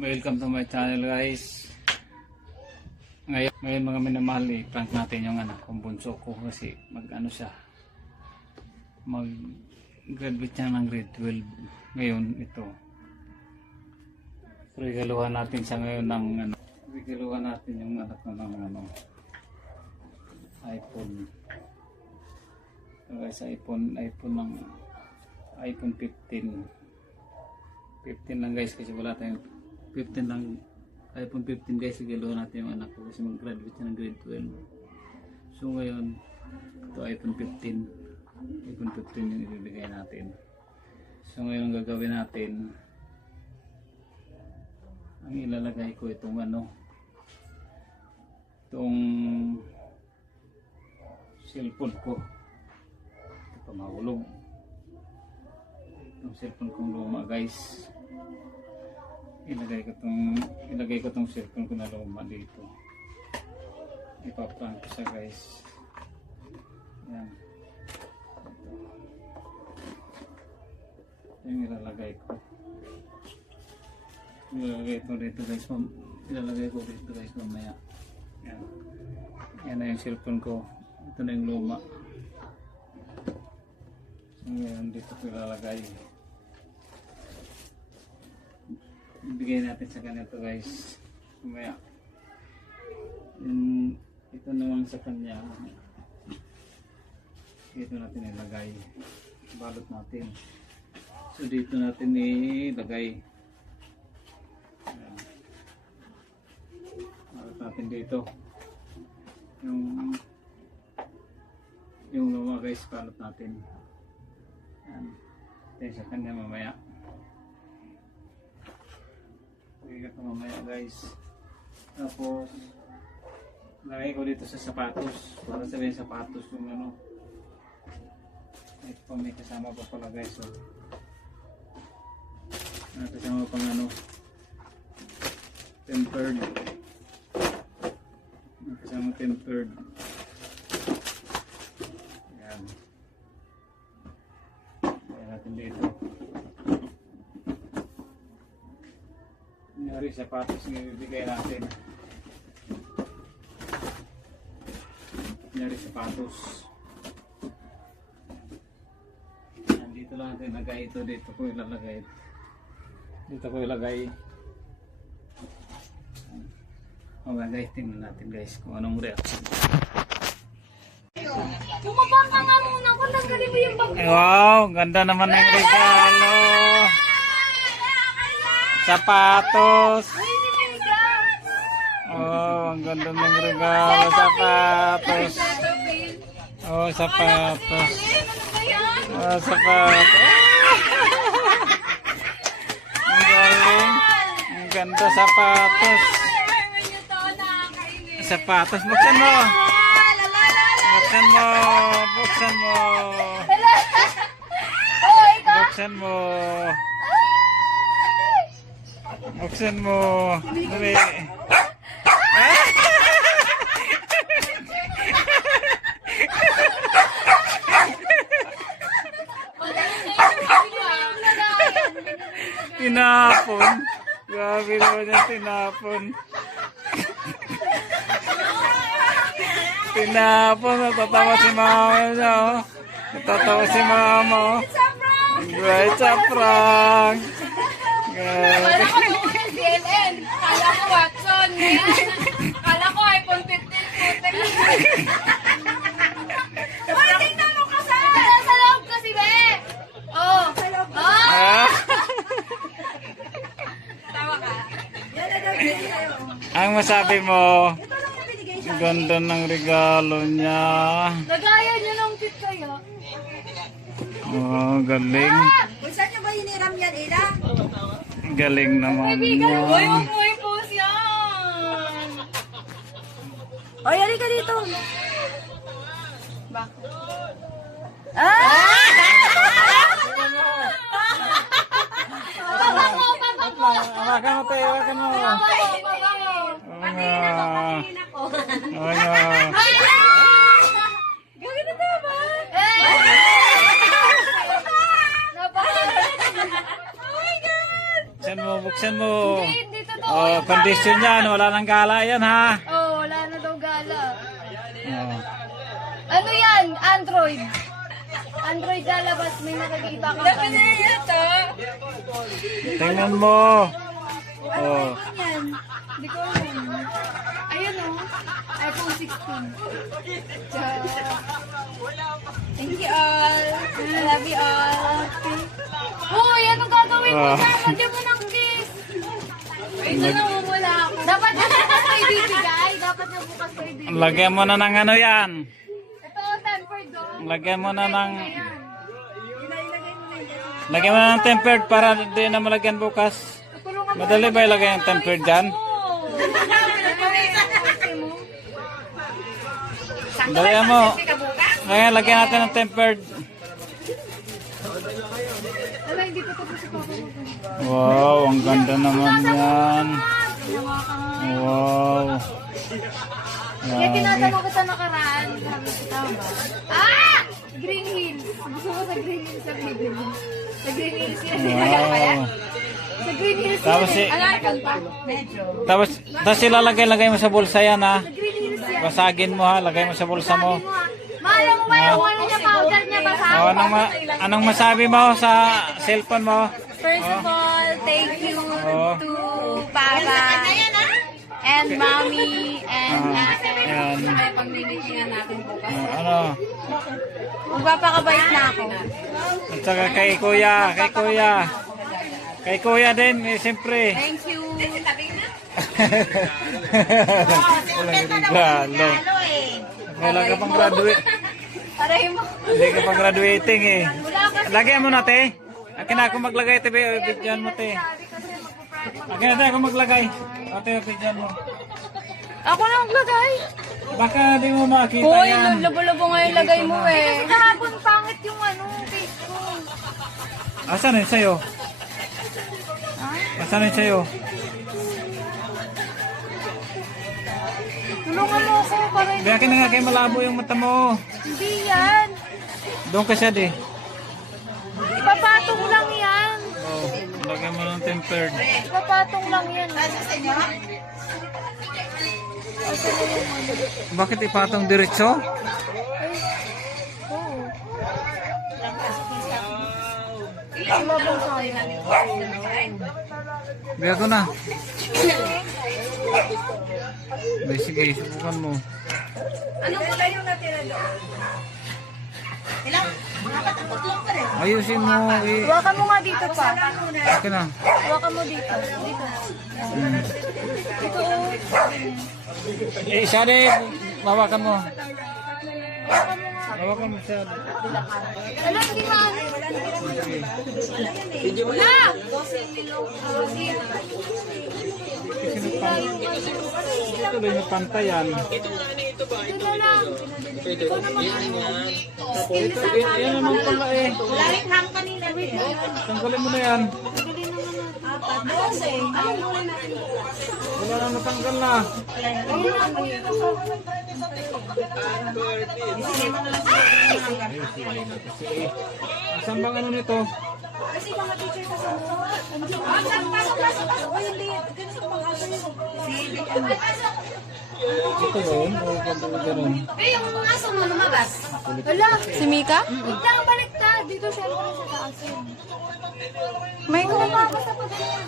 Welcome to my channel guys. Ngayon mga minamahal, prank natin yung anak kong bunso ko kasi mag-ano siya, mag-graduate siya ng grade 12 ngayon. Ito, regaluhan natin siya ngayon ng ano, regaluhan natin yung anak ko ng ano, iPhone. So guys, iPhone ng iPhone 15 lang guys, kasi wala tayong 15 lang, iPhone 15 guys. Regaluhan natin yung anak ko kasi mag-graduate siya ng grade 12. So ngayon, ito iPhone 15 yung ibibigay natin. So ngayon ang gagawin natin, ang ilalagay ko itong ano, itong cellphone ko. Ito mahulog, itong cellphone kong luma guys. Ilagay ko tong cellphone ko na luma dito. Ipaprank ko siya guys. Yan. Ito yung ilalagay ko. Ilalagay ko dito guys. Ilalagay ko dito guys mamaya. Yan. Yan na yung cellphone ko. Ito na yung luma. So ngayon dito ko ilalagay. Ibigay natin sa ganito guys mamaya. Ito naman sa kanya, dito natin ilagay, balot natin. So dito natin ilagay, balot natin dito yung luma guys, balot natin. Yan. Ito sa kanya mamaya. Lagay ko mamaya guys. Tapos lagay ko dito sa sapatos, para sabihin sapatos yung ano. Ito pa may kasama pa pala guys. So, kasama pang ano, tempered. Kasama tempered. Yan. Lagay natin dito. Nyari sapatos na ibibigay natin. Nyari sapatos. Dito lang natin ilagay ito. Dito ko ilalagay. Dito ko ilagay. Okay guys, tingnan natin guys kung anong reaction. Bumaba ka nga muna kung tanggalin mo yung bag. Wow, ganda naman ng regalo. Sapatos. Oh, ang ganda ng regalo. Sapatos. Oh, sapatos. Oh, sapatos. Ang galing. Ang ganda sapatos. Sapatos. Buksan mo. Buksan mo. Buksan mo. Buksan mo. Buksan mo. Dali. Tinapon. Grabe naman yung tinapon. Tinapon. Natatawa si mama niya. Natatawa si mama. It's a prank. Kala ko DLN. Kala ko Watson. Kala ko iPhone 15. Ay, tingnan mo kasi. Sa loob kasi, be. Oh. Oh. Tawa ka. Ang masabi mo, ganda ng regalo niya. Lagayan niyo ng kit kayo. Oh, galing. Kung saan nyo ba hiniram yan, Ila? Galing naman Kaibigan niya. mo yung muy post yan. O, yari ka dito. Ba? Hawakan mo tayo, hawakan mo. Gawin na ba? Buksan mo, buksan mo. Hindi totoo. Oh, condition yan. Wala nang gala yan, ha? Oh, wala na daw gala. Oh. Ano yan? Android. Android lalabas. May nakikita ka pa. Tingnan mo. Oh. Yan. Hindi ko alam. Ayun o. iPhone 16. Thank you all. I love you all. Hoy, anong gagawin mo Ah. dyan? Lagyan mo ng kiss. Wait, namumula ako. Dapat na bukas ko ibibigay. Dapat na bukas ko ibibigay. Lagyan mo na ng ano yan. Ito, tempered doon. Lagyan mo na ng... Lagyan mo na ng tempered para di na malagyan bukas. Tulungan mo. Madali ba ilagay yung tempered dyan? Lagyan mo. Ngayon, lagyan natin ng tempered. Wala, hindi pa tapos ito ako. Wow, ang ganda naman yan. Wow. Kaya tinatanong ko sa nakaraan. Sabi ko, tama ba? Ah! Green Hills. Gusto ko sa Green Hills sa Green Hills. Sa Green Hills yan. Wow. Sa Green Hills Tapos yan. si- Alarkan pa. Medyo. Tapos ilalagay mo sa bulsa yan, ha? Sa Green Hills yan. Basagin mo, ha? Lagay mo sa bulsa mo. Mahal mo ba yung ano niya, powder niya, basahin Oh, anong masabi mo sa cellphone mo? First of all, thank you Oh. to Papa and Mommy and Ate. Ayan. Pag-meetingan natin bukas. Ano? Magpapakabait na ako. At saka kay kuya. Kay kuya din, eh, siyempre. Thank you. Walang regalo. Wala ka pang graduate. Aray mo. Hindi ka pang graduating, eh. Wala kasi. Lagay mo na, te. Akin na ako maglagay, te. Bidyan mo, te. Sabi kasi magpo-practice. Akin na, te. Ako maglagay. Ate, bidyan mo. Ako na maglagay. Baka di mo makita Hoy, yan. labo-labo nga yung lagay mo eh. Kasi kahapon pangit yung ano, face ko. Asan yun sa'yo? Asan yun sa'yo? Tulungan mo ako para hindi. Biyakin na nga kayo malabo yung mata mo. Hindi yan. Doon ka siya, di. Ipapatong lang yan. Oh, lagyan mo ng tempered. Ipapatong lang yan. Bakit ipatong diretso? Oo. Lumabang tayo. Biya ko na. Bay, sige, subukan mo. Anong kulay yung natira doon? Ilang? Nakataputlong pa rin. Ayusin mo. Eh. Hawakan mo nga dito pa. Okay na. Hawakan mo dito. Dito. Dito oh. Eh, isa rin. Mawakan mo. Hawakan mo nga. Mawakan mo siya. Alam, hindi maano. Wala! Tuloy na pantayan. Ito na lang. Ikaw naman ano. Yan naman pala eh. Wala rin hang kanila. Tanggalin mo na yan. Dali naman natin. Apat. 12. Anong kulay natin? Wala na natanggal na. Saan bang ano nito? Kasi mga teacher sa sunod. Pasok. O hindi. Ganun sa mga aso yun. Ito ba yun? O ganun? Yung aso mo lumabas. Wala. Si Mika? Wait lang, balik ka. Dito siya sa taas. May kumabasa pa ganyan.